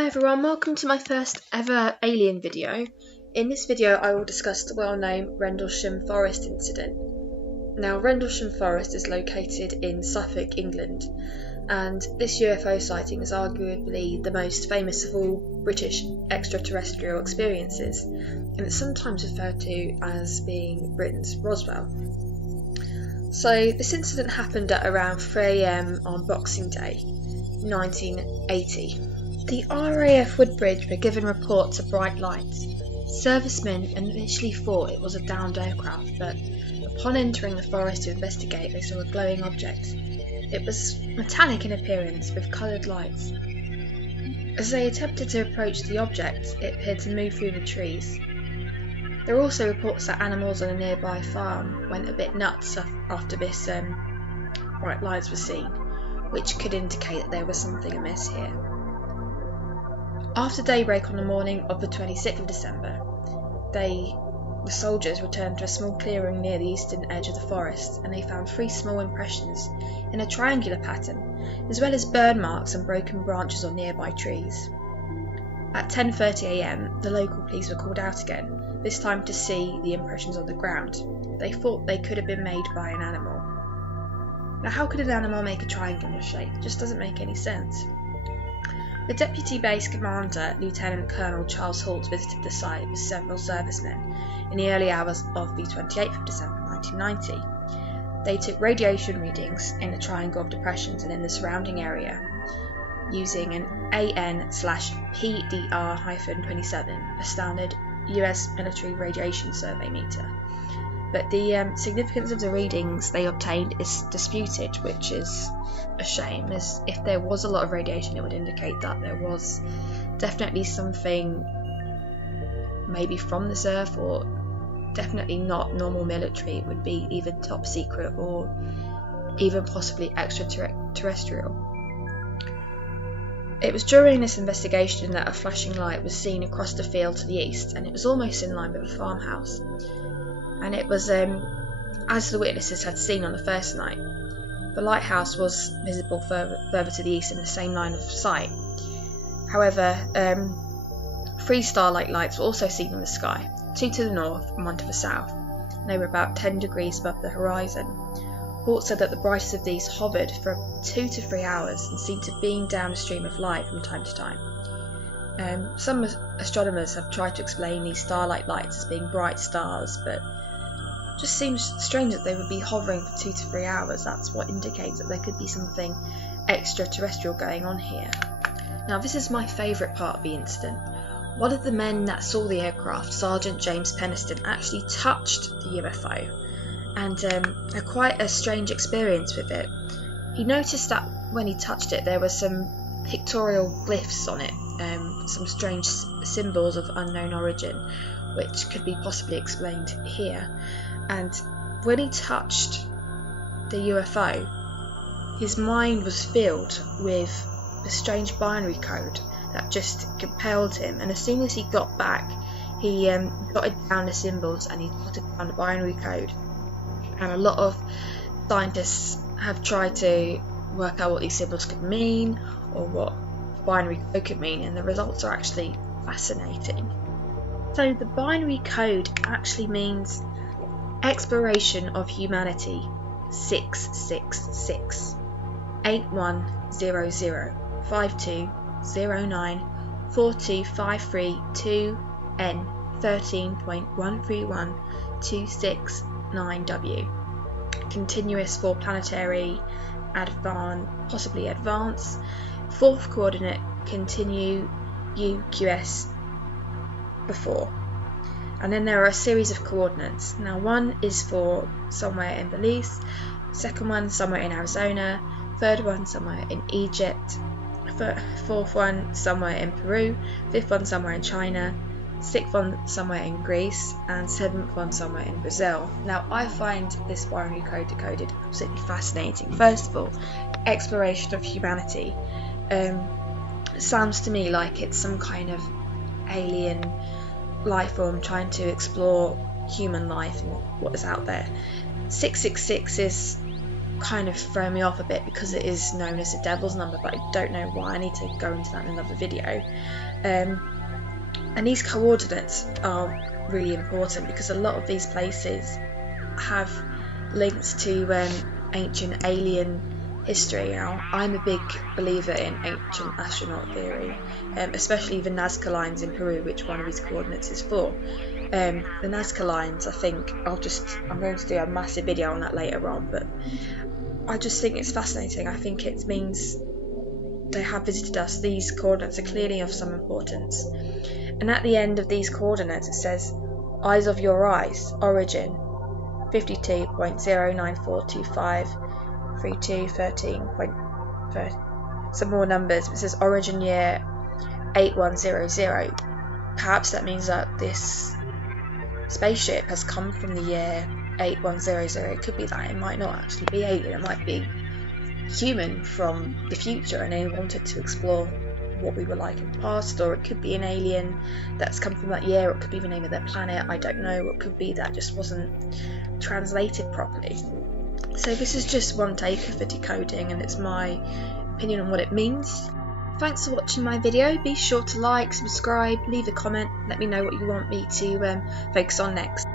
Hi everyone, welcome to my first ever alien video. In this video I will discuss the well-known Rendlesham Forest incident. Now Rendlesham Forest is located in Suffolk, England, and this UFO sighting is arguably the most famous of all British extraterrestrial experiences, and it's sometimes referred to as being Britain's Roswell. So this incident happened at around 3 AM on Boxing Day, 1980. The RAF Woodbridge were given reports of bright lights. Servicemen initially thought it was a downed aircraft, but upon entering the forest to investigate, they saw a glowing object. It was metallic in appearance with coloured lights. As they attempted to approach the object, it appeared to move through the trees. There were also reports that animals on a nearby farm went a bit nuts after this bright lights were seen, which could indicate that there was something amiss here. After daybreak on the morning of the 26th of December, the soldiers returned to a small clearing near the eastern edge of the forest, and they found 3 small impressions in a triangular pattern, as well as burn marks and broken branches on nearby trees. At 10:30 AM, the local police were called out again, this time to see the impressions on the ground. They thought they could have been made by an animal. Now, how could an animal make a triangular shape? It just doesn't make any sense. The Deputy Base Commander, Lieutenant Colonel Charles Holt, visited the site with several servicemen in the early hours of the 28th of December 1990. They took radiation readings in the triangle of depressions and in the surrounding area using an AN/PDR-27, a standard US military radiation survey meter. But the significance of the readings they obtained is disputed, which is a shame, as if there was a lot of radiation it would indicate that there was definitely something maybe from this earth, or definitely not normal military. It would be either top secret or even possibly extraterrestrial. It was during this investigation that a flashing light was seen across the field to the east, and it was almost in line with a farmhouse. And it was as the witnesses had seen on the first night. The lighthouse was visible further to the east in the same line of sight. However, 3 starlight lights were also seen in the sky, 2 to the north and 1 to the south, and they were about 10 degrees above the horizon. Holt said that the brightest of these hovered for 2 to 3 hours and seemed to beam down a stream of light from time to time. Some astronomers have tried to explain these starlight lights as being bright stars, but it just seems strange that they would be hovering for 2 to 3 hours. That's what indicates that there could be something extraterrestrial going on here. Now, this is my favourite part of the incident. One of the men that saw the aircraft, Sergeant James Peniston, actually touched the UFO and had quite a strange experience with it. He noticed that when he touched it there were some pictorial glyphs on it, some strange symbols of unknown origin, which could be possibly explained here. And when he touched the UFO, his mind was filled with a strange binary code that just compelled him, and as soon as he got back, he jotted down the symbols and he jotted down the binary code. And a lot of scientists have tried to work out what these symbols could mean, or what binary code could mean, and the results are actually fascinating. So the binary code actually means Exploration of Humanity 666 8100 5209 4253 2N 13.131 269W. Continuous for planetary, possibly advance. 4th coordinate, continue UQS before. And then there are a series of coordinates. Now, 1 is for somewhere in Belize, 2nd one somewhere in Arizona, 3rd one somewhere in Egypt, 4th one somewhere in Peru, 5th one somewhere in China, 6th one somewhere in Greece, and 7th one somewhere in Brazil. Now, I find this binary code decoded absolutely fascinating. First of all, exploration of humanity. Sounds to me like it's some kind of alien life form trying to explore human life and what is out there. 666 is kind of throw me off a bit because it is known as the devil's number, but I don't know why. I need to go into that in another video. And these coordinates are really important because a lot of these places have links to ancient alien history. Now, I'm a big believer in ancient astronaut theory, especially the Nazca lines in Peru, which one of these coordinates is for. The Nazca lines, I think I'm going to do a massive video on that later on, but I just think it's fascinating. I think it means they have visited us. These coordinates are clearly of some importance. And at the end of these coordinates it says, eyes of your eyes, origin 52.09425 3213. Some more numbers. It says origin year 8100. Perhaps that means that this spaceship has come from the year 8100. It could be that. It might not actually be alien. It might be human from the future, and they wanted to explore what we were like in the past. Or it could be an alien that's come from that year, or it could be the name of their planet. I don't know. Or it could be that just wasn't translated properly. So this is just one take of the decoding, and it's my opinion on what it means. Thanks for watching my video. Be sure to like, subscribe, leave a comment, let me know what you want me to focus on next.